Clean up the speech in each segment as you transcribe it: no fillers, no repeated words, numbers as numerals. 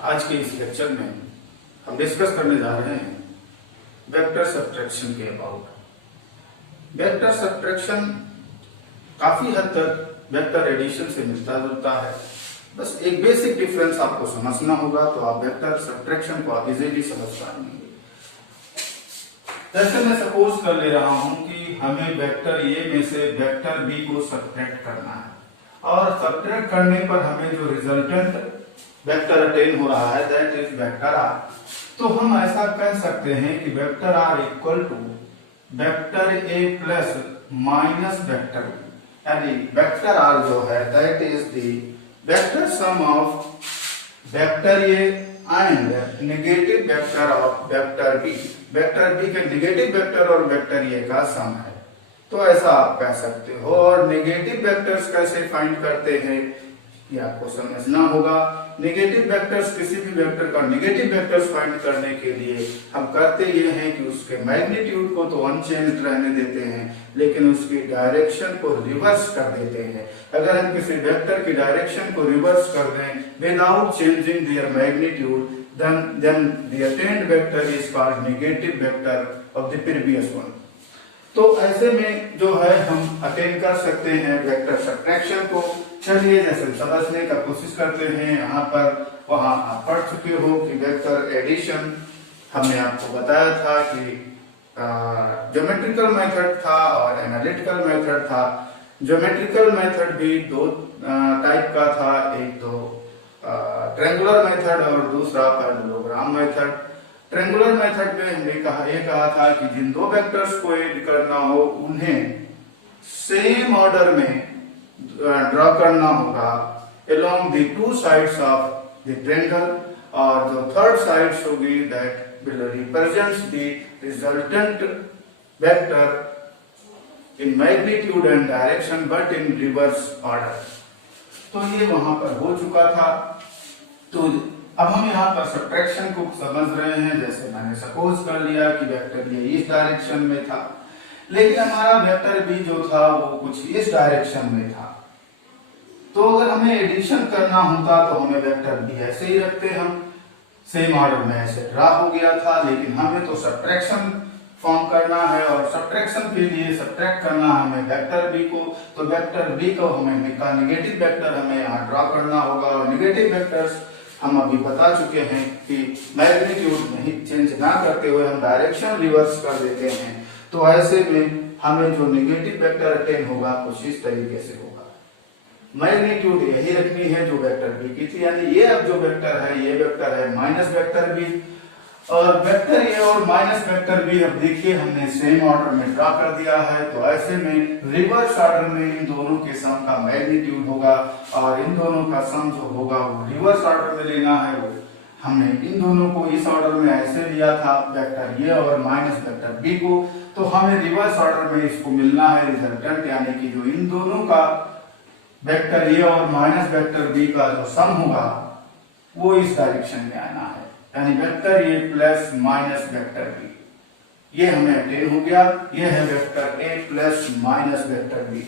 आज के इस लेक्चर में हम डिस्कस करने जा रहे हैं वेक्टर सब्ट्रैक्शन के अबाउट। वेक्टर सब्ट्रैक्शन काफी हद तक वेक्टर एडिशन से मिलता जुलता है, बस एक बेसिक डिफरेंस आपको समझना होगा तो आप वेक्टर सब्ट्रैक्शन को आप इजीली समझ पाएंगे। जैसे मैं सपोज कर ले रहा हूं कि हमें वेक्टर ए में से वेक्टर बी को सब्ट्रैक्ट करना है और सब्ट्रैक्ट करने पर हमें जो रिजल्टेंट वेक्टर अटेन हो रहा है दैट इज वेक्टर आर। तो हम ऐसा कह सकते हैं कि vector R equal to vector A plus minus vector B, यानी वेक्टर आर जो है that is the vector sum of vector A and negative vector of vector B. Vector B के नेगेटिव वेक्टर और वेक्टर ए का sum है, तो ऐसा आप कह सकते हो। और नेगेटिव वेक्टर्स कैसे फाइंड करते हैं ये आपको समझना होगा। नेगेटिव वेक्टर्स, किसी भी वेक्टर का नेगेटिव वेक्टर्स फाइंड करने के लिए हम करते ये हैं कि उसके मैग्नीट्यूड को तो अनचेंज्ड रहने देते हैं, लेकिन उसकी डायरेक्शन को रिवर्स कर देते हैं। अगर हम किसी वेक्टर की डायरेक्शन को रिवर्स कर दें without changing their magnitude, then the attained vector is called negative vector of the previous one। तो ऐसे में जो है हम अटेन कर सकते हैं वेक्टर सब्ट्रैक्शन को। चलिए जैसे समझने का कोशिश करते हैं। यहाँ पर वहां आप पढ़ चुके हो कि वेक्टर एडिशन हमने आपको बताया था कि ज्योमेट्रिकल मेथड था और एनालिटिकल मेथड था। ज्योमेट्रिकल मेथड भी दो टाइप का था, एक तो ट्रायंगुलर मेथड और दूसरा पैरेललोग्राम मेथड। ट्रायंगुलर मेथड में हमने कहा था कि जिन दो वेक्टर्स को ऐड करना हो उन्हें सेम ऑर्डर में ड्रॉ करना होगा along the two sides of the triangle, और जो थर्ड साइड्स होगी that will represents the resultant vector in magnitude and direction but in reverse order। तो ये वहां पर हो चुका था। तो अब हम यहाँ पर सब्ट्रैक्शन को समझ रहे हैं। जैसे मैंने सपोज कर लिया कि वेक्टर ये इस डायरेक्शन में था, लेकिन हमारा वेक्टर बी जो था वो कुछ इस डायरेक्शन में था। तो अगर हमें एडिशन करना होता तो हमें वेक्टर बी ऐसे ही रखते, हम सेम ऑर्डर में ऐसे ड्रा हो गया था। लेकिन हमें तो सब्ट्रैक्शन फॉर्म करना है और सब्ट्रैक्शन के लिए सब्ट्रैक्ट करना है हमें वेक्टर बी को। तो वेक्टर बी को हमें नेगेटिव वेक्टर हमें यहाँ ड्रा करना होगा। और नेगेटिव वेक्टर्स हम अभी बता चुके हैं कि मैग्नीट्यूड नहीं चेंज ना करते हुए हम डायरेक्शन रिवर्स कर देते हैं। तो ऐसे में हमें जो नेगेटिव वेक्टर अटेन होगा कुछ इस तरीके से होगा। मैग्नीट्यूड यही रखनी है जो वेक्टर बी की थी, यानी ये अब जो वेक्टर है ये वेक्टर है माइनस वेक्टर बी, और वेक्टर ए और माइनस वेक्टर बी अब देखिए हमने सेम ऑर्डर में ड्रा कर दिया है। तो ऐसे में रिवर्स ऑर्डर में इन दोनों के सम का मैग्नीट्यूड होगा और इन दोनों का सम जो होगा वो रिवर्स ऑर्डर में लेना है। वो हमने इन दोनों को इस ऑर्डर में ऐसे लिया था वेक्टर ए और माइनस वेक्टर बी को, तो हमें रिवर्स ऑर्डर में इसको मिलना है रिजल्टेंट, यानी कि जो इन दोनों का वेक्टर ए और माइनस वेक्टर बी का जो सम होगा वो इस डायरेक्शन में आना है, यानी vector A plus minus vector B. ये हमें अटेन हो गया। ये है vector A plus minus vector B.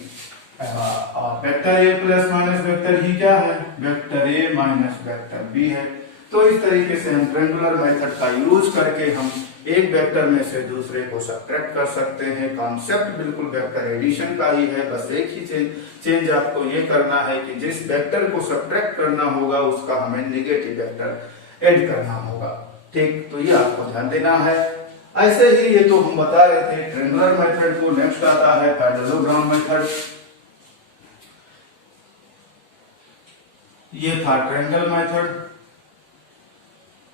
और vector A plus minus vector ही क्या है? Vector A minus vector B है। तो इस तरीके से हम ट्रायंगुलर मेथड का यूज करके हम एक वेक्टर में से दूसरे को सब्ट्रैक्ट कर सकते हैं। कॉन्सेप्ट बिल्कुल वेक्टर एडिशन का ही है, बस एक ही चेंज आपको ये करना है कि जिस वेक्टर को सब्ट्रैक्ट करना होगा उसका हमें नेगेटिव वेक्टर ऐड करना होगा। ठीक, तो ये आपको ध्यान देना है। ऐसे ही ये तो हम बता रहे थे ट्रायंगुलर मेथड को। नेक्स्ट आता है पैरेललोग्राम मेथड। ये था ट्रायंगल मेथड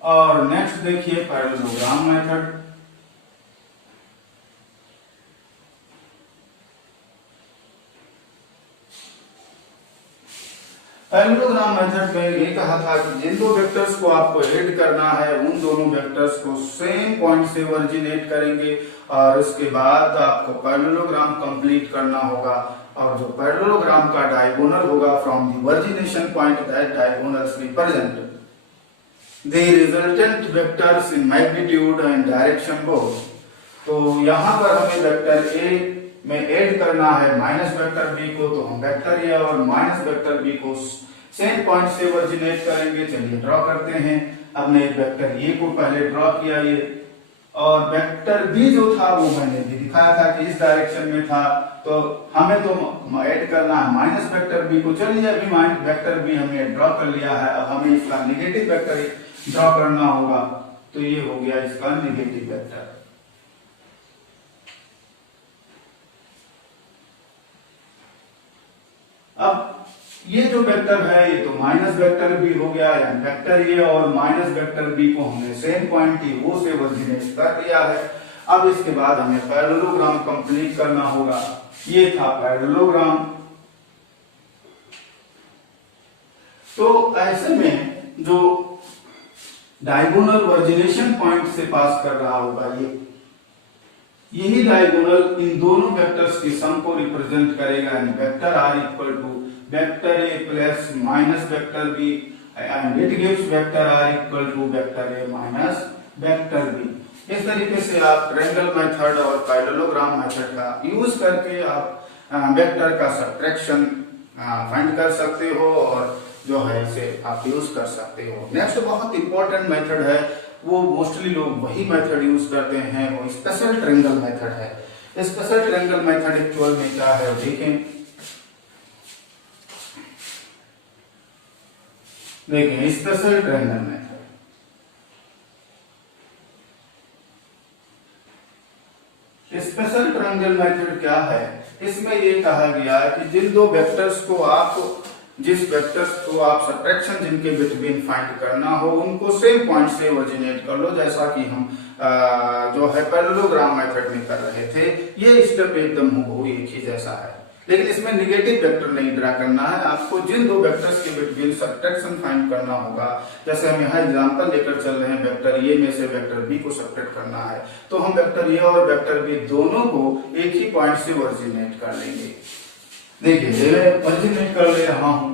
और नेक्स्ट देखिए पैरेललोग्राम मेथड। पैरेललोग्राम मेथड में ये कहा था कि जिन दो वेक्टर्स को आपको ऐड करना है उन दोनों वेक्टर्स को सेम पॉइंट से वर्जिनेट करेंगे और उसके बाद आपको पैरेललोग्राम कंप्लीट करना होगा। और जो पैरेललोग्राम का डायगोनल होगा from the origination point that diagonals represent the resultant vectors in magnitude and direction both। तो यहाँ पर हमें वेक्टर ए में ऐड करना है माइनस वेक्टर बी को, तो हम वेक्टर ए और माइनस वेक्टर बी को सेम पॉइंट से ओरिजिनेट करेंगे। चलिए ड्रॉ करते हैं। हमने वेक्टर ए को पहले ड्रॉ किया ये, और वेक्टर बी जो था वो मैंने भी दिखाया था कि इस डायरेक्शन में था, तो हमें तो ऐड करना है माइनस वेक्टर बी को। चलिए अभी वेक्टर बी हमने ड्रॉ कर लिया है, अब हमें इसका नेगेटिव वेक्टर ड्रॉ करना होगा। तो ये हो गया इसका नेगेटिव वेक्टर। अब ये जो वेक्टर है ये तो माइनस वेक्टर बी हो गया, यानी वेक्टर ए और माइनस वेक्टर बी को हमने सेम पॉइंट की वो से ओरिजिनेट कर दिया है। अब इसके बाद हमें पैरेललोग्राम कंप्लीट करना होगा। ये था पैरेललोग्राम। तो ऐसे में जो डायगोनल ओरिजिनेशन पॉइंट से पास कर रहा होगा यही डायगोनल इन दोनों वेक्टर्स की सम को रिप्रेजेंट करेगा, यानी vector R equal to vector A plus minus vector B, and it gives vector R equal to vector A minus vector B. इस तरीके से आप ट्रायंगल मेथड और पैरेललोग्राम मेथड का यूज करके आप वेक्टर का सब्ट्रैक्शन फाइंड कर सकते हो, और जो है इसे आप यूज कर सकते हो। नेक्स्ट बहुत इंपॉर्टेंट मेथड है, वो मोस्टली लोग वही मेथड यूज करते हैं, वो स्पेशल ट्रायंगल मेथड है। स्पेशल ट्रायंगल मेथड एक्चुअल में क्या है देखें। Special triangle method, special triangle method क्या है? इसमें ये कहा गया है कि जिन दो वेक्टर्स को जिस वेक्टर्स को आप सब्ट्रैक्शन जिनके बिटवीन फाइंड करना हो उनको सेम पॉइंट से ओरिजिनेट कर लो, जैसा कि हम जो है पैरेललोग्राम मेथड में कर रहे थे। ये स्टेप एकदम हूबहू एक ही जैसा है, लेकिन इसमें निगेटिव वेक्टर नहीं ड्रा करना है। आपको जिन दो वेक्टर्स के बिटवीन सब्ट्रैक्शन फाइंड करना होगा, जैसे हम यहाँ एग्जांपल लेकर चल रहे हैं, वेक्टर ए में से वेक्टर बी को सब्ट्रैक्ट करना है, तो हम वेक्टर ए और वेक्टर बी दोनों को एक ही पॉइंट से ओरिजिनेट कर लेंगे। देखिए ओरिजिनेट कर ले रहा हूं।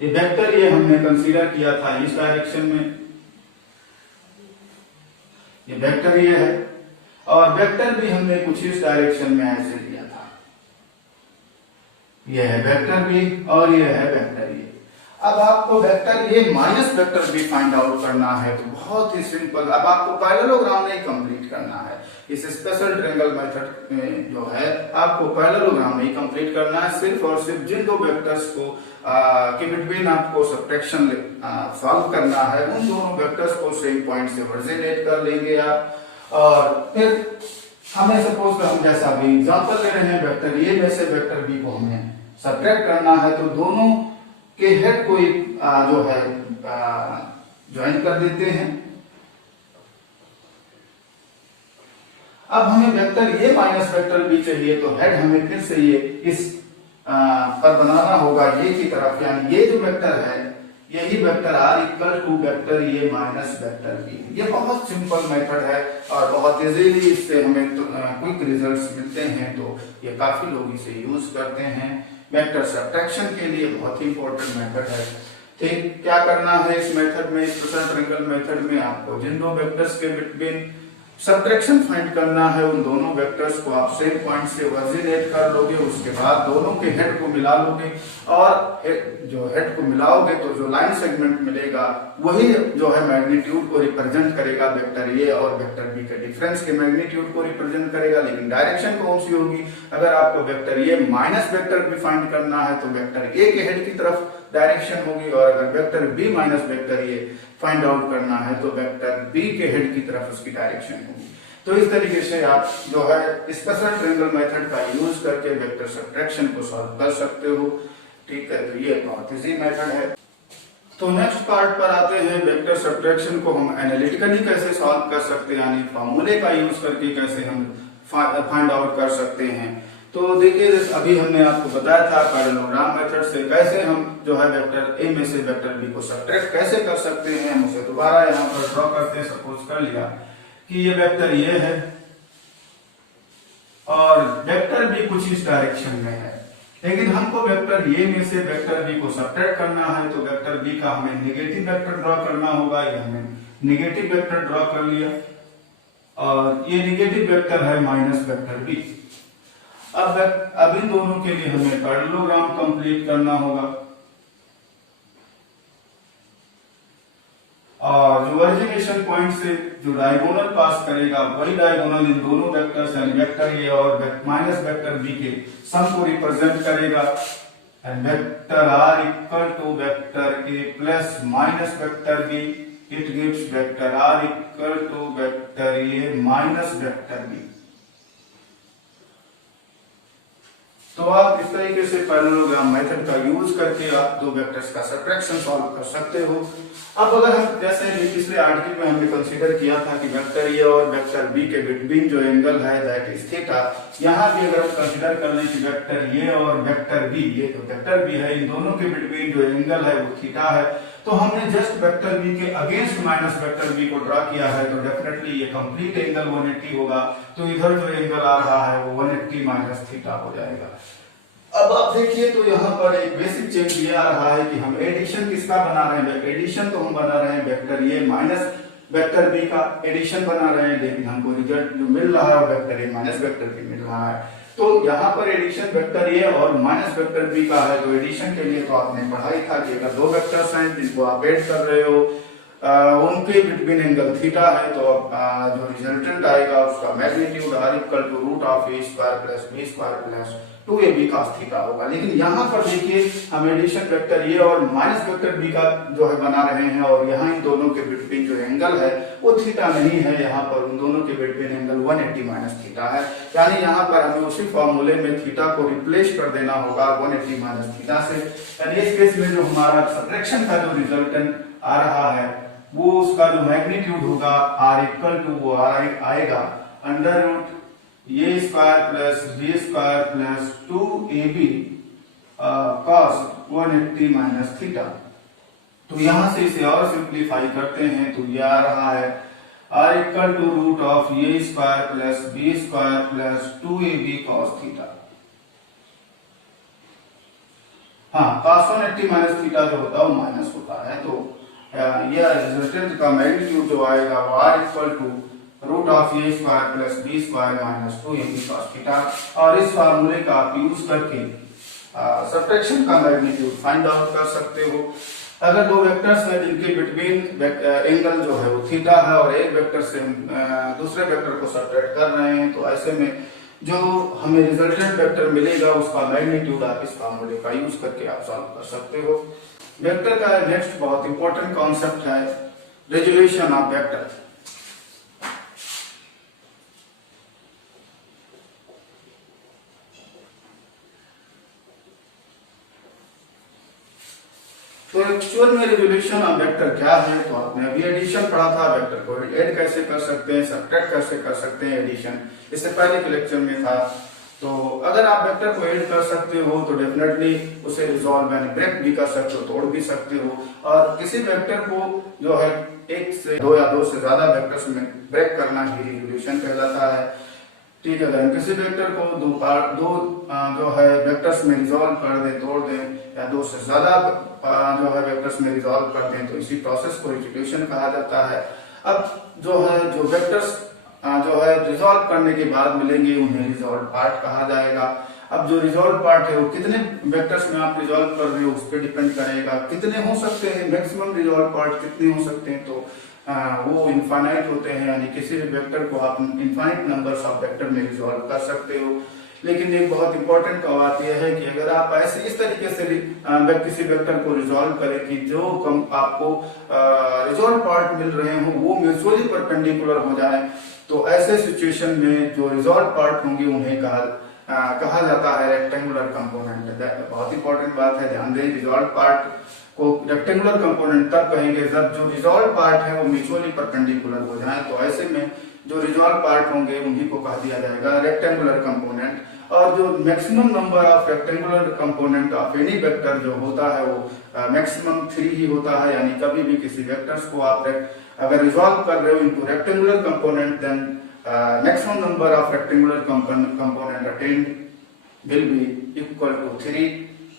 ये वेक्टर ए हमने कंसीडर किया था इस डायरेक्शन में, ये वेक्टर ए है, और वेक्टर बी हमने कुछ इस डायरेक्शन में ऐसे लिया था। ये है वेक्टर बी और ये है वेक्टर ए। अब आपको vector A minus vector B find out करना है, तो बहुत ही सिंपल। अब आपको पैरेललोग्राम नहीं कंप्लीट करना है, इस स्पेशल ट्रायंगल मेथड में जो है आपको पैरेललोग्राम नहीं कंप्लीट करना है। सिर्फ और सिर्फ जिन दो वेक्टर्स को के बिटवीन आपको सब्ट्रैक्शन सॉल्व करना है, उन दोनों वेक्टर्स को सेम पॉइंट से ओरिजिनेट कर लेंगे आप। और फिर हमें सपोज हम जैसा भी एग्जांपल ले रहे हैं, वेक्टर ए में से वेक्टर बी को हमें सब्ट्रैक्ट करना है, तो दोनों के हेड को जो है ज्वाइन कर देते हैं। अब हमें vector A minus vector B चाहिए, तो हेड हमें फिर से ये इस पर बनाना होगा ये की तरफ, यानी ये जो वेक्टर है यही vector R equal to vector A minus vector B. ये बहुत सिंपल मेथड है और बहुत इजीली इससे हमें क्विक रिजल्ट्स मिलते हैं, तो ये काफी लोग इसे यूज करते हैं वेक्टर सब्ट्रैक्शन के लिए। बहुत ही इंपॉर्टेंट मेथड है। ठीक, क्या करना है इस मेथड में, स्पेशल ट्रायंगल मेथड में आपको जिन दो वेक्टर्स के बिटवीन सब्ट्रैक्शन फाइंड करना है, उन दोनों वेक्टर्स को आप सेम पॉइंट से ओरिजिनेट कर लोगे। उसके बाद दोनों के हेड को मिला लोगे, और जो हेड को मिलाओगे तो जो लाइन सेगमेंट मिलेगा वही जो है मैग्नीट्यूड को रिप्रेजेंट करेगा, वेक्टर ए और वेक्टर बी के डिफरेंस के मैग्नीट्यूड को रिप्रेजेंट करेगा। लेकिन डायरेक्शन कौन सी होगी? अगर आपको vector A minus vector B find करना है तो वेक्टर ए के हेड की तरफ डायरेक्शन होगी, और अगर vector B minus vector A find out करना है तो वेक्टर बी के हेड की तरफ उसकी डायरेक्शन होगी। तो इस तरीके से आप जो है स्पेशल ट्रायंगल मेथड का यूज करके वेक्टर सब्ट्रैक्शन को सॉल्व कर सकते हो। ठीक है, तो ये बहुत इजी मेथड है। तो नेक्स्ट पार्ट पर आते हैं, वेक्टर सब्ट्रैक्शन को हम एनालिटिकली कैसे सॉल्व कर सकते हैं, यानी फॉर्मूले का यूज करके कैसे हम फाइंड आउट कर सकते हैं। तो देखिए अभी हमने आपको बताया था पैरेललोग्राम मेथड से कैसे हम जो है वेक्टर ए में से वेक्टर बी को सब्ट्रैक्ट कैसे कर सकते हैं। हम उसे दोबारा यहाँ पर ड्रॉ करते हैं। सपोज कर लिया कि ये वेक्टर ए है और वेक्टर बी कुछ इस डायरेक्शन में है, लेकिन हमको वेक्टर ए में से वेक्टर बी को सब्ट्रैक्ट करना है, तो वेक्टर बी का हमें नेगेटिव वेक्टर ड्रॉ करना होगा। ये हमने नेगेटिव वेक्टर ड्रॉ कर लिया, और ये नेगेटिव वेक्टर है माइनस वेक्टर बी। अब इन दोनों के लिए हमें पैरेललोग्राम कंप्लीट करना होगा। और जो ओरिजिनेशन पॉइंट से जो डायगोनल पास करेगा वही डायगोनल इन दोनों वेक्टर्स यानी वेक्टर ए और माइनस वेक्टर बी के सम को रिप्रेजेंट करेगा। And vector R equal to vector A plus minus vector B, it gives vector R equal to vector A minus vector B. तो आप इस तरीके से पैरेललोग्राम मेथड का यूज करके आप दो वेक्टर्स का सब्ट्रैक्शन सॉल्व कर सकते हो। अब अगर हम जैसे पिछले आर्टिकल में हमने कंसीडर किया था कि वेक्टर ए और वेक्टर बी के बिटवीन जो एंगल है दैट इज थीटा, यहाँ भी अगर हम कंसीडर कर लें कि वेक्टर ए और वेक्टर बी, ये तो वेक्टर बी है, इन दोनों के बिटवीन जो एंगल है वो थीटा है, तो हमने जस्ट वेक्टर बी के अगेंस्ट माइनस वेक्टर बी को ड्रा किया है, तो डेफिनेटली ये कंप्लीट एंगल 180 होगा। तो इधर जो एंगल आ रहा है वो 180 माइनस थीटा हो जाएगा। अब आप देखिए तो यहाँ पर एक बेसिक चेंज ये आ रहा है कि हम एडिशन किसका बना रहे हैं, एडिशन तो हम बना रहे हैं vector A minus vector B का एडिशन बना रहे हैं, लेकिन हमको रिजल्ट जो मिल रहा है vector A minus vector B मिल रहा है। तो यहाँ पर एडिशन वेक्टर ए और माइनस वेक्टर बी का है। तो एडिशन के लिए तो आपने पढ़ाई था कि अगर दो वेक्टर्स हैं जिनको आप ऐड कर रहे हो उनके बिटवीन एंगल थीटा है, तो जो रिजल्टेंट आएगा उसका magnitude R equal to root of A square plus B square plus 2ab cos theta होगा। लेकिन यहाँ पर देखिए हम एडिशन वेक्टर ए और माइनस वेक्टर बी का जो है बना रहे हैं, और यहाँ इन दोनों के बिटवीन जो एंगल है वो थीटा नहीं है, यहाँ पर उन दोनों के बिटवीन एंगल 180 माइनस थीटा है। यानी यहाँ पर हमें उसी फॉर्मूले में थीटा को रिप्लेस कर देना होगा 180 माइनस थीटा से। यानी इस केस में जो हमारा सब्ट्रैक्शन का जो रिजल्टेंट आ रहा है वो उसका जो मैग्नीट्यूड होगा आर इक्वल टू वो आएगा under root A square plus B square plus 2ab cos 180 minus theta. तो यहां से इसे और सिंप्लीफाई करते हैं तो ये आ रहा है r equal to root of A square plus B square plus 2ab cos theta. हाँ, cos 180 माइनस थीटा जो होता है वो माइनस होता है, तो यह रिजल्टेंट का मैग्नीट्यूड जो आएगा वो r equal to root of A square plus B square minus 2ab cos theta. और इस फार्मूले का आप यूज करके सब्ट्रैक्शन का मैग्नीट्यूड फाइंड आउट कर सकते हो। अगर दो वेक्टर्स हैं जिनके बिटवीन एंगल जो है वो थीटा है और एक वेक्टर से दूसरे वेक्टर को सब्ट्रैक्ट कर रहे हैं, तो ऐसे में जो हमें रिजल्टेंट वेक्टर मिलेगा उसका मैग्नीट्यूड आप इस फार्मूले का यूज करके आप सॉल्व कर सकते हो। वेक्टर का नेक्स्ट बहुत इंपॉर्टेंट कॉन्सेप्ट है रेजोल्यूशन ऑफ वेक्टर। तो एक्चुअल में रेजोल्यूशन ऑफ वेक्टर क्या है, तो आपने अभी एडिशन पढ़ा था, वेक्टर को ऐड कैसे कर सकते हैं, सब्ट्रैक्ट कैसे कर सकते हैं, एडिशन इससे पहले के लेक्चर में था। तो अगर आप वेक्टर को ऐड कर सकते हो तो डेफिनेटली उसे रिजॉल्व यानी ब्रेक भी कर सकते हो, तोड़ भी सकते हो। और किसी वेक्टर को जो है एक से दो या दो से ज्यादा वेक्टर्स में ब्रेक करना ही रेजोल्यूशन कहलाता है। ठीक है, अगर हम किसी वेक्टर को दो जो है वेक्टर्स में रिजॉल्व कर दें, तोड़ दें, या दो से ज्यादा जो है वेक्टर्स में रिजॉल्व कर दें, तो इसी प्रोसेस को रेजोल्यूशन कहा जाता है। अब जो है जो वेक्टर्स जो है रिजॉल्व करने के बाद मिलेंगे उन्हें रिजॉल्व पार्ट कहा जाएगा। अब जो रिजॉल्व पार्ट है वो कितने वेक्टर्स में आप रिजॉल्व कर रहे हो उस पर डिपेंड करेगा, कितने हो सकते हैं, मैक्सिमम रिजॉल्व पार्ट कितने हो सकते हैं, तो वो इनफाइनाइट होते हैं, यानी किसी भी वेक्टर को आप इनफाइनाइट नंबर्स ऑफ वेक्टर में रिजॉल्व कर सकते हो। लेकिन एक बहुत इंपॉर्टेंट बात यह है कि अगर आप ऐसे इस तरीके से किसी वेक्टर को रिजॉल्व करें कि जो आपको रिजॉल्व पार्ट मिल रहे हो वो म्यूचुअली परपेंडिकुलर हो जाए, तो ऐसे सिचुएशन में जो रिजॉल्व पार्ट होंगे उन्हें कहा जाता है रेक्टेंगुलर कंपोनेंट। बहुत इंपॉर्टेंट बात है, ध्यान दें, रिजॉल्व पार्ट को रेक्टेंगुलर कंपोनेंट तब कहेंगे जब जो रिजॉल्व पार्ट है वो म्यूचुअली परपेंडिकुलर हो जाए। तो ऐसे में जो रिजॉल्व पार्ट होंगे उन्हीं को कह दिया जाएगा रेक्टेंगुलर कंपोनेंट। और जो maximum number of rectangular component of any vector जो होता है वो मैक्सिमम 3 ही होता है, यानी कभी भी किसी वेक्टर्स को आप अगर रिजॉल्व कर रहे हो into rectangular component, then maximum number of rectangular component attend will be equal to 3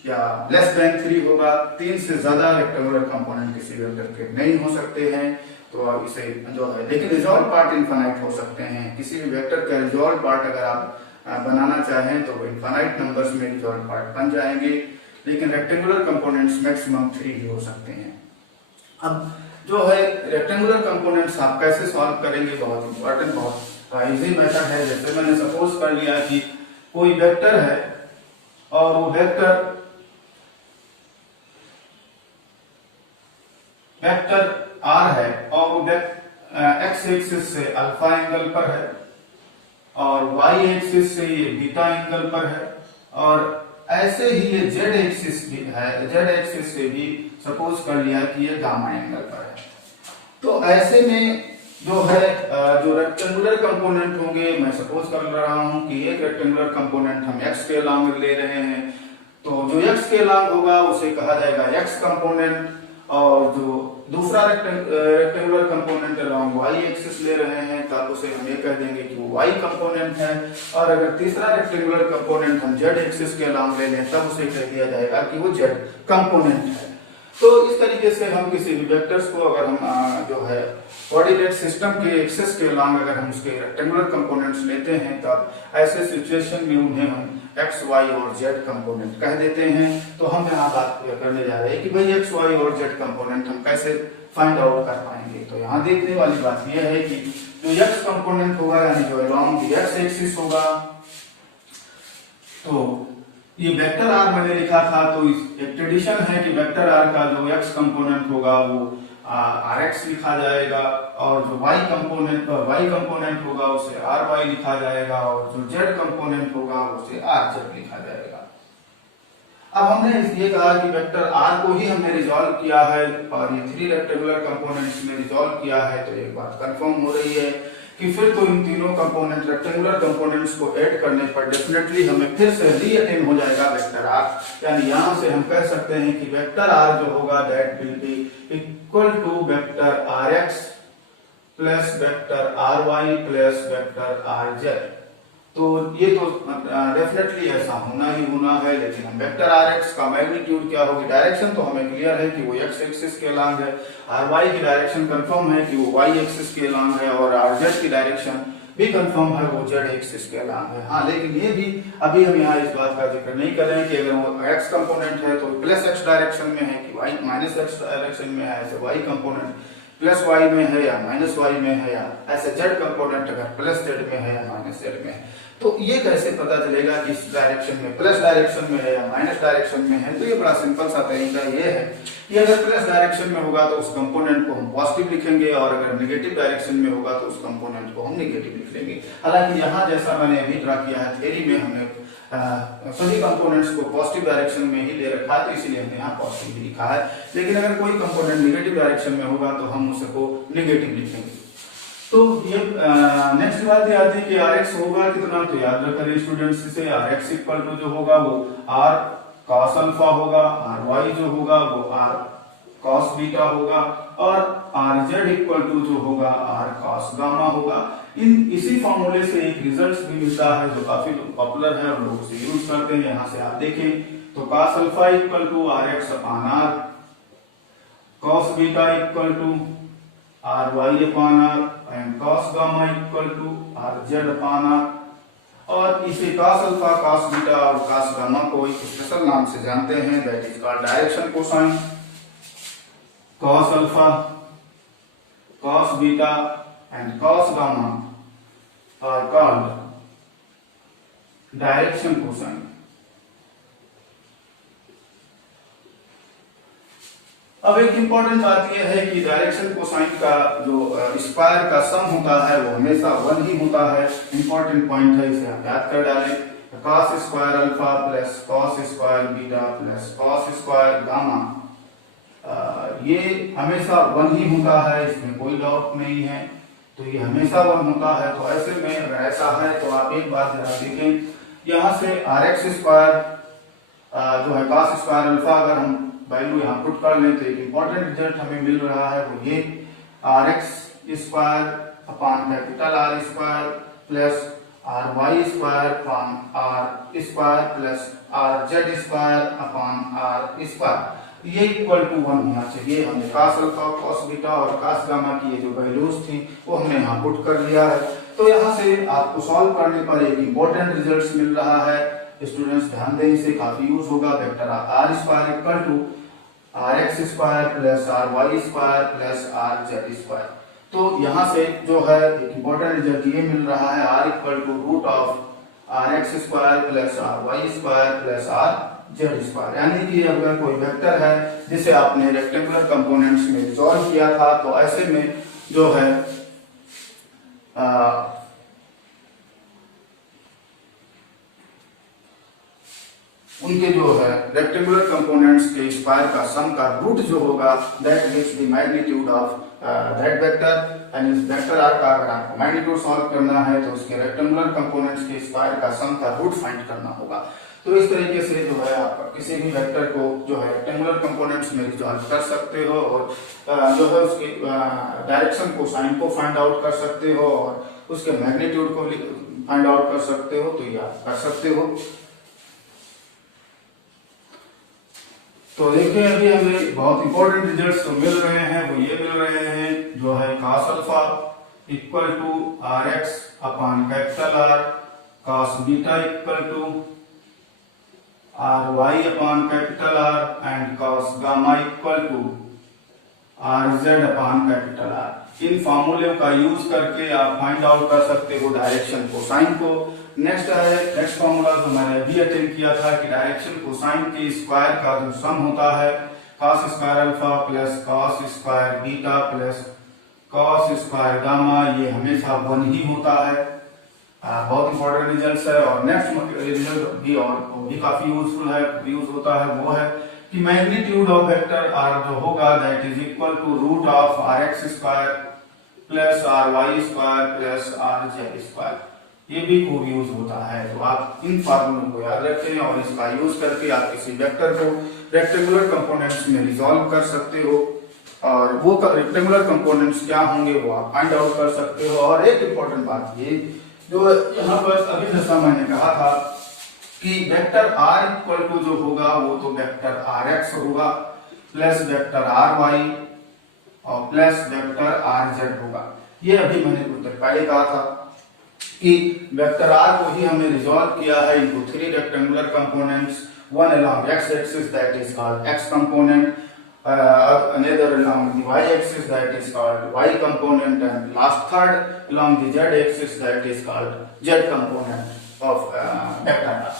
या लेस देन 3 होगा। 3 से ज्यादा रेक्टेंगुलर कंपोनेंट किसी वेक्टर के नहीं हो सकते हैं, तो इसे जो है, लेकिन रिजॉल्व पार्ट इनफाइनाइट हो सकते हैं। किसी भी वेक्टर का रिजॉल्व पार्ट अगर आप बनाना चाहें तो इनफाइनाइट नंबर्स में रिजॉल्व पार्ट बन जाएंगे, लेकिन रेक्टेंगुलर कंपोनेंट्स मैक्सिमम 3 ही हो सकते हैं। अब जो है रेक्टेंगुलर कंपोनेंट्स आप कैसे सॉल्व करेंगे, बहुत इंपॉर्टेंट, बहुत इजी मेथड है। जैसे मैंने सपोज कर लिया कि कोई वेक्टर है और वो वेक्टर आर है और वो एक्स एक्सिस से अल्फा एंगल पर है और वाई एक्सिस से ये बीटा एंगल पर है और ऐसे ही ये जेड एक्सिस भी है, जेड एक्सिस से भी सपोज कर लिया कि ये गामा एंगल पर है। तो ऐसे में जो है जो रेक्टेंगुलर कंपोनेंट होंगे, मैं सपोज कर रहा हूं कि एक रेक्टेंगुलर कंपोनेंट हम एक्स के लॉन्ग ले रहे हैं, तो जो एक्स के लॉन्ग होगा उसे कहा जाएगा एक्स कंपोनेंट और जो दूसरा rectangular component along Y axis ले रहे हैं तब उसे हम ये कह देंगे कि वो वाई कंपोनेंट है। और अगर तीसरा रेक्टेंगुलर कंपोनेंट हम जेड एक्सिस के अलोंग ले लें तब उसे कह दिया जाएगा कि वो जेड कंपोनेंट है। तो इस तरीके से हम किसी भी वेक्टर्स को अगर हम जो है कोऑर्डिनेट सिस्टम के एक्सिस के अलोंग अगर हम उसके रेक्टेंगुलर कंपोनेंट्स लेते हैं तब ऐसे सिचुएशन में उन्हें हम एक्स वाई और जेड कंपोनेंट कह देते हैं। तो हम यहाँ बात करने जा रहे हैं कि भाई एक्स वाई और जेड कंपोनेंट हम कैसे फाइंड आउट कर पाएंगे। तो यहाँ देखने वाली बात यह है कि जो एक्स कंपोनेंट होगा यानी जो अलोंग द एक्स एक्सिस होगा, तो ये वेक्टर आर मैंने लिखा था, तो एक ट्रेडिशन है कि वेक्टर आर का जो एक्स कंपोनेंट होगा वो आर एक्स लिखा जाएगा और जो वाई कंपोनेंट होगा उसे आर वाई लिखा जाएगा और जो जेड कंपोनेंट होगा उसे आर जेड लिखा जाएगा। अब हमने इसलिए कहा कि वेक्टर आर को ही हमने रिजॉल्व किया है और ये थ्री रेक्टेंगुलर कंपोनेंट्स में रिजॉल्व किया है, तो एक बात कंफर्म हो रही है कि फिर तो इन तीनों कंपोनेंट रेक्टेंगुलर कंपोनेंट्स को ऐड करने पर डेफिनेटली हमें फिर से रीअटेन हो जाएगा वेक्टर आर। यानी यहां से हम कह सकते हैं कि वेक्टर आर जो होगा that will be equal to vector R X plus vector R Y plus vector R Z. तो ये तो डेफिनेटली ऐसा होना ही होना है, लेकिन हम वेक्टर आर एक्स का मैग्नीट्यूड क्या होगी, डायरेक्शन तो हमें क्लियर है कि वो एक्स एक्सिस के अलोंग है, आर वाई की डायरेक्शन कंफर्म है कि वो वाई एक्सिस के अलोंग है और आर जेड की डायरेक्शन भी कंफर्म है वो जेड एक्सिस के अलोंग है। हाँ, लेकिन ये भी अभी हम यहाँ इस बात का जिक्र नहीं कर रहे हैं कि अगर वो एक्स कंपोनेंट है तो प्लस एक्स डायरेक्शन में है कि वाई माइनस एक्स डायरेक्शन में है, ऐसे वाई कंपोनेंट प्लस वाई में है या माइनस वाई में है, या ऐसे जेड कंपोनेंट अगर प्लस जेड में है या माइनस जेड में है। तो ये कैसे पता चलेगा कि इस डायरेक्शन में प्लस डायरेक्शन में है या माइनस डायरेक्शन में है। तो ये बड़ा सिंपल सा तरीका ये है कि अगर प्लस डायरेक्शन में होगा तो उस कंपोनेंट को हम पॉजिटिव लिखेंगे और अगर नेगेटिव डायरेक्शन में होगा तो उस कंपोनेंट को हम नेगेटिव लिख लेंगे। हालांकि यहाँ जैसा मैंने अभी ड्रा किया है थ्योरी में हमने सभी कंपोनेंट्स को पॉजिटिव डायरेक्शन में ही ले रखा है, तो इसलिए हमने यहाँ पॉजिटिव ही लिखा है। लेकिन अगर कोई कंपोनेंट नेगेटिव डायरेक्शन में होगा तो हम उसको नेगेटिव लिखेंगे। तो ये नेक्स्ट बात ये आती है कि Rx होगा कितना, तो याद रखें स्टूडेंट्स, इसे Rx इक्वल टू जो होगा वो R cos अल्फा होगा, Ry जो होगा वो R cos बीटा होगा और Rz इक्वल टू जो होगा R cos गामा होगा। इसी फॉर्मूले से एक रिजल्ट भी मिलता है जो काफी पॉपुलर है और लोग इसे यूज करते हैं। यहाँ से आप देखें तो cos alpha equal to Rx upon R, cos beta equal to Ry upon R and cos gamma equal to Rz upon R। और इसे cos अल्फा, cos बीटा और cos गामा को एक स्पेशल नाम से जानते हैं, that is called direction cosine. cos alpha, cos beta and cos gamma are called direction cosine. अब एक इंपॉर्टेंट बात यह है कि डायरेक्शन कोसाइन का जो स्क्वायर का सम होता है वो हमेशा 1 ही होता है। इंपॉर्टेंट पॉइंट है, इसे आप याद कर डालें। cos square alpha plus cos square beta plus cos square gamma, ये हमेशा 1 ही होता है, इसमें कोई डाउट नहीं है। तो ये हमेशा 1 होता है। तो ऐसे में अगर ऐसा है तो आप एक बात जरा देखें, यहाँ से Rx स्क्वायर जो है cos स्क्वायर अल्फा अगर हम वैल्यू यहाँ पुट कर लें तो एक इंपॉर्टेंट रिजल्ट हमें मिल रहा है, वो ये Rx square upon capital R square plus Ry square upon R square plus Rz square upon R square, ये इक्वल टू 1 होना चाहिए। हमने cos अल्फा, cos बीटा और cos गामा की जो वैल्यूज थी वो हमने यहाँ पुट कर लिया है। तो यहाँ से आपको सॉल्व करने पर एक इंपॉर्टेंट रिजल्ट मिल रहा है। स्टूडेंट्स ध्यान दें, इसे काफी यूज होगा। Vector R square equal to R X square plus R Y square plus R Z square. तो यहाँ से जो है इंपॉर्टेंट रिजल्ट ये मिल रहा है R equal to root of R X square plus R Y square plus R Z square. यानी कि अगर कोई वेक्टर है जिसे आपने रेक्टेंगुलर कंपोनेंट्स में रिजॉल्व किया था तो ऐसे में जो है उनके जो है रेक्टेंगुलर कंपोनेंट्स के स्क्वायर का सम का रूट जो होगा that gives the magnitude of that vector. And इस वेक्टर आर का अगर आपको मैग्नीट्यूड सॉल्व करना है तो उसके रेक्टेंगुलर कंपोनेंट्स के स्क्वायर का सम का रूट फाइंड करना होगा। तो इस तरीके से जो है आप किसी भी वेक्टर को जो है रेक्टेंगुलर कंपोनेंट्स में रिजॉल्व कर सकते हो और जो है उसके डायरेक्शन को साइन को फाइंड आउट कर सकते हो और उसके मैग्नीट्यूड को फाइंड आउट कर सकते हो। तो ये आप कर सकते हो। तो देखिए अभी हमें बहुत इंपॉर्टेंट रिजल्ट्स तो मिल रहे हैं, वो ये मिल रहे हैं जो है cos alpha equal to R X upon capital R, cos beta equal to R Y upon capital R and cos gamma equal to R Z upon capital R. इन फॉर्मूले का यूज करके आप फाइंड आउट कर सकते हो direction cosine को। Next formula जो मैंने अभी अटेंड किया था कि डायरेक्शन कोसाइन के स्क्वायर का जो सम होता है cos square alpha plus cos square beta plus cos square gamma, ये हमेशा 1 ही होता है। बहुत इंपॉर्टेंट रिजल्ट है। और नेक्स्ट रिजल्ट भी और भी काफी यूजफुल है, यूज होता है, वो है कि मैग्नीट्यूड ऑफ वेक्टर आर जो होगा that is equal to root of R X square plus R Y square plus R Z square. ये भी खूब यूज होता है। तो आप इन फार्मूलों को याद रखें और इसका यूज करके आप किसी वेक्टर को रेक्टेंगुलर कंपोनेंट्स में रिजॉल्व कर सकते हो और वो रेक्टेंगुलर कंपोनेंट्स क्या होंगे वो आप फाइंड आउट कर सकते हो। और एक इंपॉर्टेंट बात ये जो यहाँ पर अभी जैसा मैंने कहा था कि वेक्टर आर इक्वल टू जो होगा वो तो वेक्टर आर एक्स होगा प्लस वेक्टर आर वाई और प्लस वेक्टर आर जेड होगा। ये अभी मैंने कुछ देर पहले कहा था कि वेक्टर आर को ही हमने रिजॉल्व किया है into 3 rectangular components, one along x axis that is called x component, another along the y axis that is called y component, and last third along the z axis that is called z component of vector r।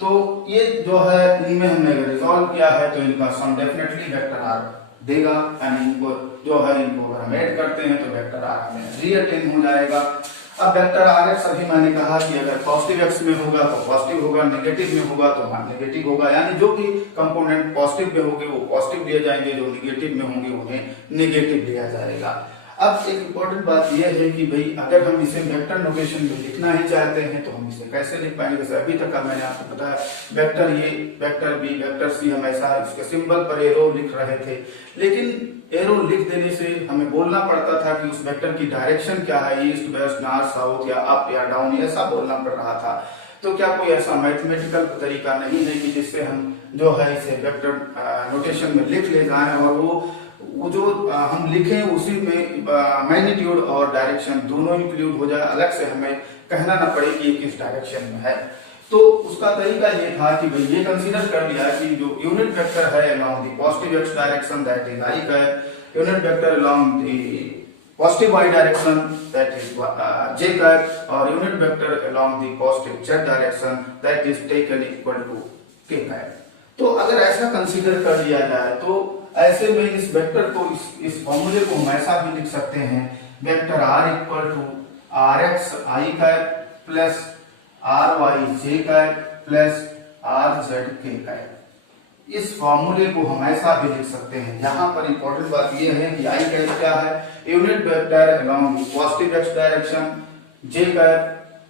तो ये जो है इनमें हमने resolve किया है तो इनका सम डेफिनेटली वेक्टर आर देगा। यानी इनको जो है इनको अगर हम ऐड करते हैं तो वेक्टर आर हमें रीअटेन हो जाएगा। अब वेक्टर आर एक्स अभी मैंने कहा कि अगर पॉजिटिव एक्स में होगा तो पॉजिटिव होगा, नेगेटिव में होगा तो नेगेटिव होगा। यानी जो भी कंपोनेंट पॉजिटिव में होंगे वो पॉजिटिव लिए जाएंगे, जो नेगेटिव में होंगे उन्हें नेगेटिव लिया जाएगा। अब एक इम्पोर्टेंट बात यह है कि भाई अगर हम इसे वेक्टर नोटेशन में लिखना ही चाहते हैं तो हम इसे कैसे लिख पाएंगे। जैसे अभी तक का मैंने आपको बताया vector A, vector B, vector C, हम ऐसा इसके सिंबल पर एरो लिख रहे थे, लेकिन एरो लिख देने से हमें बोलना पड़ता था कि उस वेक्टर की डायरेक्शन क्या है, ईस्ट वेस्ट नॉर्थ साउथ या अप या डाउन, ऐसा बोलना पड़ रहा था। तो क्या कोई ऐसा मैथमेटिकल तरीका नहीं है कि जिससे हम जो है इसे वेक्टर नोटेशन में लिख ले जाएं और वो जो हम लिखें उसी में मैग्नीट्यूड और डायरेक्शन दोनों इंक्लूड हो जाए, अलग से हमें कहना ना पड़े कि किस डायरेक्शन में है। तो उसका तरीका ये था कि भाई ये कंसीडर कर लिया कि जो यूनिट वेक्टर है along the positive X direction that is I का, unit vector along the positive Y direction that is J का, और unit vector along the positive Z direction that is taken equal to K का। तो अगर ऐसा consider कर लिया जाए तो ऐसे में इस वेक्टर को इस फॉर्मूले को हम ऐसा भी लिख सकते हैं vector R equal to R X I का प्लस आर वाई जे का प्लस आर जेड के का। इस फॉर्मूले को हम ऐसा भी लिख सकते हैं। यहाँ पर इंपॉर्टेंट बात यह है कि आई का क्या है, unit vector along the positive X direction,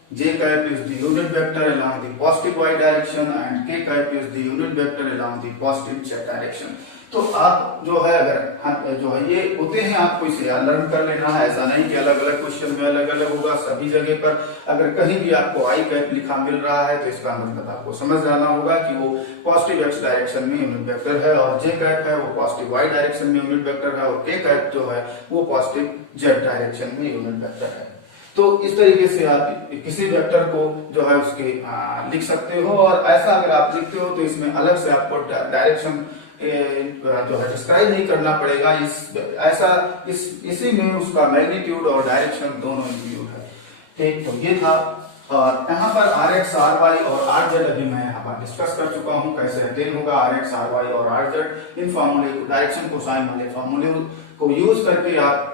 J cap is the unit vector along the positive y direction and K cap is the unit vector along the positive z direction। तो आप जो है अगर जो है ये होते हैं आपको इसे लर्न कर लेना है। ऐसा नहीं कि अलग अलग क्वेश्चन में अलग अलग होगा, सभी जगह पर अगर कहीं भी आपको आई कैप लिखा मिल रहा है तो इसका मतलब आपको समझ जाना होगा कि वो पॉजिटिव एक्स डायरेक्शन में यूनिट वेक्टर है और जे कैप है वो पॉजिटिव वाई डायरेक्शन में यूनिट वेक्टर है और के कैप जो है वो पॉजिटिव जेड डायरेक्शन में यूनिट वेक्टर है। तो इस तरीके से आप किसी वेक्टर को जो है उसके लिख सकते हो और ऐसा अगर आप लिखते हो तो इसमें अलग से आपको डायरेक्शन जो है डिस्क्राइब नहीं करना पड़ेगा। इसी में उसका मैग्नीट्यूड और डायरेक्शन दोनों इंक्लूड है। ठीक, तो ये था। और यहाँ पर RX, RY और RZ अभी मैं यहाँ पर डिस्कस कर चुका हूँ कैसे अटेन होगा RX, RY और RZ। इन फॉर्मूले को, डायरेक्शन कोसाइन वाले फॉर्मूले को यूज करके आप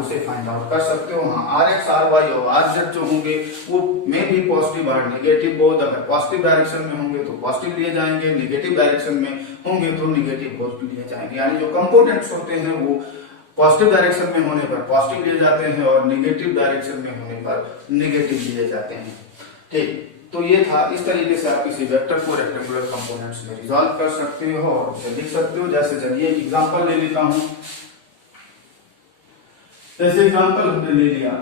उसे फाइंड आउट कर सकते हो। हाँ, RX, RY और RZ जो होंगे वो में भी पॉजिटिव और नेगेटिव बोथ, अगर पॉजिटिव डायरेक्शन में होंगे तो पॉजिटिव लिए जाएंगे, नेगेटिव डायरेक्शन में होंगे तो नेगेटिव बोथ लिए जाएंगे। यानी जो कंपोनेंट्स होते हैं वो पॉजिटिव डायरेक्शन में होने पर पॉजिटिव लिए जाते हैं और नेगेटिव डायरेक्शन में होने पर नेगेटिव लिए जाते हैं। ठीक, तो ये था। इस तरीके से आप किसी वेक्टर को रेक्टेंगुलर कंपोनेंट्स में रिजॉल्व कर सकते हो और उसे लिख सकते हो। जैसे चलिए एक एग्जांपल ले लेता हूं। जैसे एग्जांपल हमने ले लिया,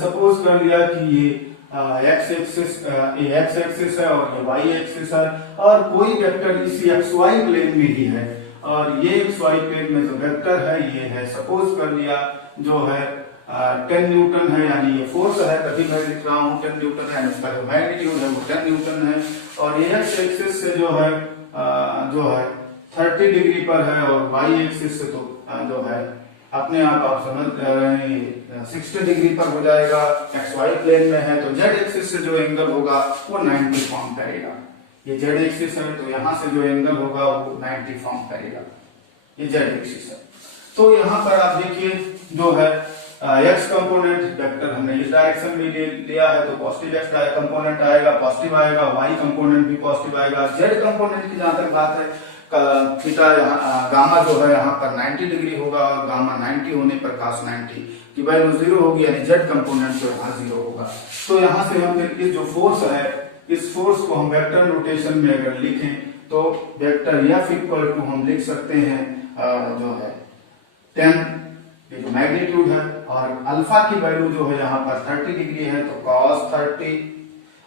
सपोज कर लिया कि ये एक्स एक्सिस है और ये वाई एक्सिस है और कोई वेक्टर इसी एक्स वाई प्लेन में ही है और ये एक्स वाई प्लेन में जो वेक्टर है ये है, सपोज कर लिया जो है 10 न्यूटन है, यानी ये फोर्स है, तभी मैं लिख रहा हूँ 10 न्यूटन है, इसका जो मैग्नीट्यूड है वो 10 न्यूटन है। और ये एक्स एक्सिस से जो है 30 डिग्री पर है और वाई एक्सिस से तो जो है अपने आप समझ रहे हैं 60 डिग्री पर हो जाएगा। एक्स वाई प्लेन में है तो जेड एक्सिस से जो एंगल होगा वो 90 फॉर्म करेगा। ये जेड एक्सिस है तो यहाँ से जो एंगल होगा वो 90 फॉर्म करेगा। ये जेड एक्सिस है। तो यहाँ पर आप देखिए जो है एक्स कंपोनेंट वेक्टर हमने इस डायरेक्शन में लिया है तो पॉजिटिव एक्स कंपोनेंट आएगा, पॉजिटिव आएगा, वाई कंपोनेंट भी पॉजिटिव आएगा। जेड कंपोनेंट की जहां तक बात है, थीटा गामा जो है यहाँ पर 90 डिग्री होगा और गामा 90 होने पर cos 90 की वैल्यू 0 होगी, यानी जेड कंपोनेंट जो यहाँ 0 होगा। तो यहाँ से हम फिर जो फोर्स है, इस फोर्स को हम वेक्टर नोटेशन में अगर लिखें तो वेक्टर F इक्वल टू हम लिख सकते हैं जो है 10, ये जो मैग्नीट्यूड है, और अल्फा की वैल्यू जो है यहाँ पर 30 डिग्री है तो cos 30,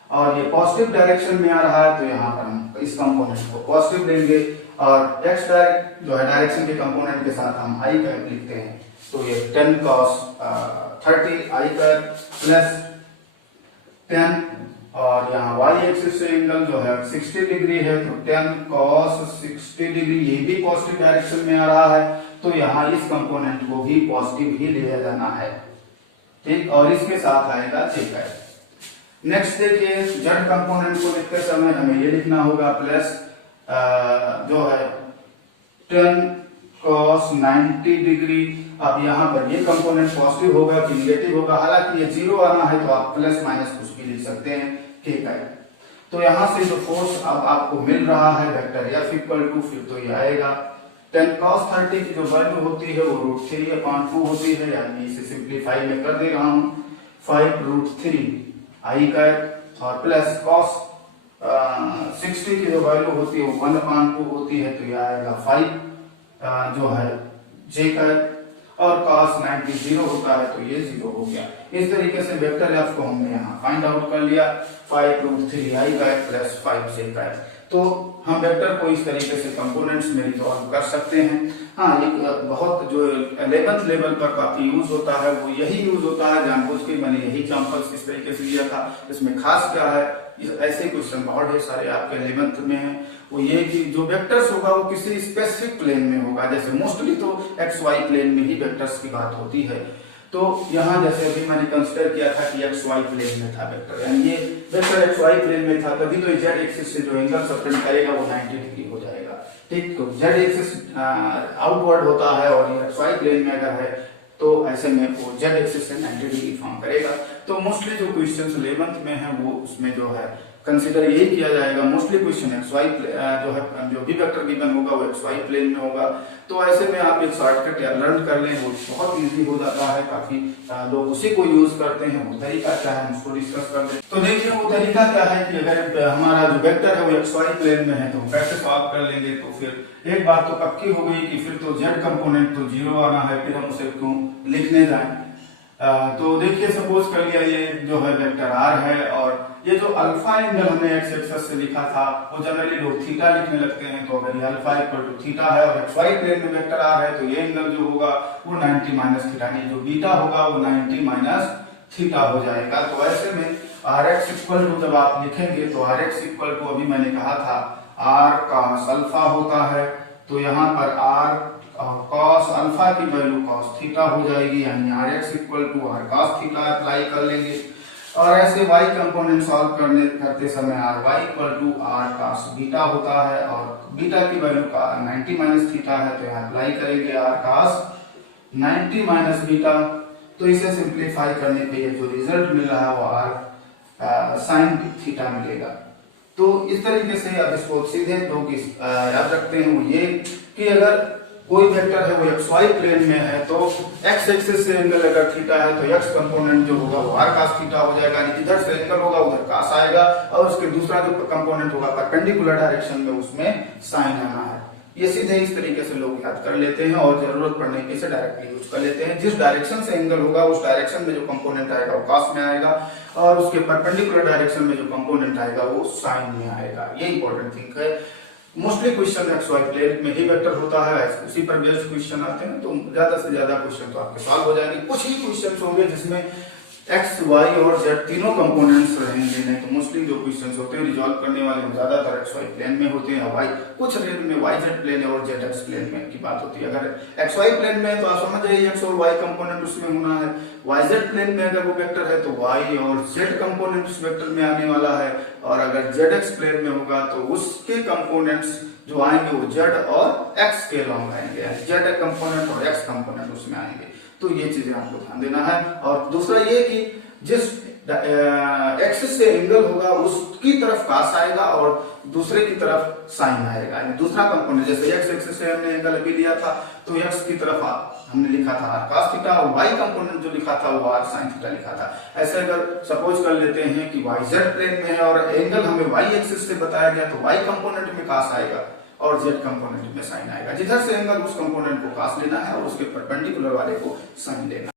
और ये पॉजिटिव डायरेक्शन में आ रहा है तो यहाँ पर हम इस कंपोनेंट को पॉजिटिव लेंगे और एक्स जो है डायरेक्शन के कंपोनेंट के साथ हम आई कैप लिखते हैं तो ये 10 cos 30 आई कैप प्लस 10, और यहाँ वाई एक्सिस से एंगल जो है 60 डिग्री है तो 10 cos 60 डिग्री, ये भी पॉजिटिव डायरेक्शन में आ रहा है तो यहाँ इस कंपोनेंट को भी पॉजिटिव ही ले जाना है। ठीक, और इसके साथ आएगा जे कैप। नेक्स्ट देखिए, जेड कंपोनेंट को लिखते समय हमें ये लिखना होगा प्लस जो है 10 cos 90 डिग्री। अब यहाँ पर ये कंपोनेंट पॉजिटिव होगा कि निगेटिव होगा, हालांकि ये 0 आना है तो आप प्लस माइनस कुछ भी लिख सकते हैं। ठीक है, तो यहाँ से जो फोर्स अब आपको मिल रहा है वेक्टर F इक्वल टू, फिर तो ये आएगा 10 cos 30 की जो वैल्यू होती है वो √3/2 होती है, यानी इसे सिंपलीफाई में कर दे रहा हूँ 5√3 आई कैप और प्लस cos 60 की जो वैल्यू होती है वो 1/2 होती है तो यह आएगा 5 जो है जे कैप, और cos 90 0 होता है तो ये 0 हो गया। इस तरीके से वेक्टर F को हमने यहाँ फाइंड आउट कर लिया 5√3 आई कैप प्लस 5 जे कैप। तो हम वेक्टर को इस तरीके से कंपोनेंट्स में रिजॉल्व कर सकते हैं। हाँ, एक बहुत जो 11th लेवल पर काफी यूज होता है वो यही यूज होता है, जानबूझ के मैंने यही एग्जांपल्स इस तरीके से लिया था। इसमें खास क्या है, ऐसे क्वेश्चन बहुत ढेर सारे आपके 11th में हैं, वो ये कि जो वेक्टर्स होगा वो किसी स्पेसिफिक प्लेन में होगा। जैसे मोस्टली तो एक्स वाई प्लेन में ही वेक्टर्स की बात होती है। तो यहाँ जैसे अभी मैंने कंसीडर किया था कि एक्स वाई प्लेन में था वेक्टर, यानी ये वेक्टर एक्स वाई प्लेन में था, तभी तो जेड एक्सिस से जो एंगल सबटेंड करेगा वो 90 डिग्री हो जाएगा। ठीक, तो जेड एक्सिस आउटवर्ड होता है और ये एक्स वाई प्लेन में अगर है तो ऐसे में वो जेड एक्सिस से 90 डिग्री फॉर्म करेगा। तो मोस्टली जो क्वेश्चंस 11th में है वो उसमें जो है कंसीडर यही किया जाएगा। मोस्टली क्वेश्चन एक्स वाई जो है, जो भी वेक्टर गिवन होगा वो एक्स वाई प्लेन में होगा। तो ऐसे में आप एक शॉर्टकट या लर्न कर लें, वो बहुत इजी हो जाता है। काफी लोग उसी को यूज करते हैं। वो तरीका क्या है हम उसको डिस्कस कर लें। तो देखिए वो तरीका क्या है कि अगर हमारा जो वेक्टर है वो एक्स वाई प्लेन में है तो कैसे सॉल्व कर लेंगे। तो फिर एक बात तो पक्की हो गई कि फिर तो जेड कंपोनेंट तो 0 आना है, फिर हम उसे क्यों लिखने जाए। तो देखिए सपोज कर लिया ये जो है वेक्टर आर है और ये जो अल्फा एंगल हमने एक्स एक्सिस से लिखा था वो जनरली लोग थीटा लिखने लगते हैं। तो अगर ये अल्फा इक्वल टू थीटा है और एक्स वाई प्लेन में वेक्टर आर है तो ये एंगल जो होगा वो 90 माइनस थीटा, यानी जो बीटा होगा वो 90 माइनस थीटा हो जाएगा। तो ऐसे में आर एक्स इक्वल टू जब आप लिखेंगे तो आर एक्स इक्वल टू अभी मैंने कहा था आर कॉस अल्फा होता है, तो यहाँ पर आर कॉस अल्फा की वैल्यू कॉस थीटा हो जाएगी, यानी R X equal to R cos theta apply कर लेंगे। और ऐसे y कंपोनेंट सॉल्व करते समय R Y equal to R cos beta होता है, और बीटा की वैल्यू का 90 माइनस थीटा है, तो यहाँ अप्लाई करेंगे आर कॉस 90 माइनस बीटा। तो इसे सिंप्लीफाई करने पे ये जो रिजल्ट मिल रहा है वो आर साइन थीटा मिलेगा। तो इस तरीके से अब इसको सीधे लोग याद रखते हैं वो ये कि अगर कोई वेक्टर है वो xy प्लेन में है तो x एक्सिस से एंगल अगर थीटा है तो x कंपोनेंट जो होगा वो r cos थीटा हो जाएगा, यानी जिधर से एंगल होगा उधर cos आएगा, और उसके दूसरा जो कंपोनेंट होगा परपेंडिकुलर डायरेक्शन में उसमें साइन आना है। ये सीधे इस तरीके से लोग याद कर लेते हैं और जरूरत पड़ने पे इसे डायरेक्टली यूज कर लेते हैं। जिस डायरेक्शन से एंगल होगा उस डायरेक्शन में जो कंपोनेंट आएगा वो cos में आएगा, और उसके परपेंडिकुलर डायरेक्शन में जो कंपोनेंट आएगा वो साइन में आएगा। ये इंपॉर्टेंट थिंग है। मोस्टली क्वेश्चन XY प्लेन में ही वेक्टर होता है, उसी पर बेस्ड क्वेश्चन आते हैं, तो ज्यादा से ज्यादा क्वेश्चन तो आपके सॉल्व हो जाएंगे। कुछ ही क्वेश्चन होंगे जिसमें x, y और z तीनों कंपोनेंट्स रहेंगे, नहीं तो मोस्टली जो क्वेश्चंस होते हैं रिजॉल्व करने वाले ज्यादातर XY प्लेन में होते हैं, y कुछ रेट में YZ प्लेन और ZX प्लेन में की बात होती है। अगर XY प्लेन में है तो आप समझ जाइए x और y कंपोनेंट उसमें होना है, YZ प्लेन में अगर वो वेक्टर है तो y और z कंपोनेंट उस वेक्टर में आने वाला है, और अगर ZX प्लेन में होगा तो उसके कंपोनेंट्स जो आएंगे वो z और x के लॉन्ग आएंगे, z कंपोनेंट और x कंपोनेंट उसमें आएंगे। तो ये चीजें आपको ध्यान देना है। और दूसरा ये कि जिस एक्सिस से एंगल होगा उसकी तरफ cos आएगा और दूसरे की तरफ साइन आएगा, यानी दूसरा कंपोनेंट जैसे x एक्सिस से हमने एंगल अभी लिया था तो x की तरफ हमने लिखा था r cos थीटा, और y कंपोनेंट जो लिखा था वो r sin थीटा लिखा था। ऐसे अगर सपोज कर लेते हैं कि yz प्लेन में है और एंगल हमें y एक्सिस से बताया गया तो y कंपोनेंट में cos आएगा और z कंपोनेंट में साइन आएगा। जिधर से एंगल उस कंपोनेंट को cos लेना है और उसके परपेंडिकुलर वाले को साइन लेना है।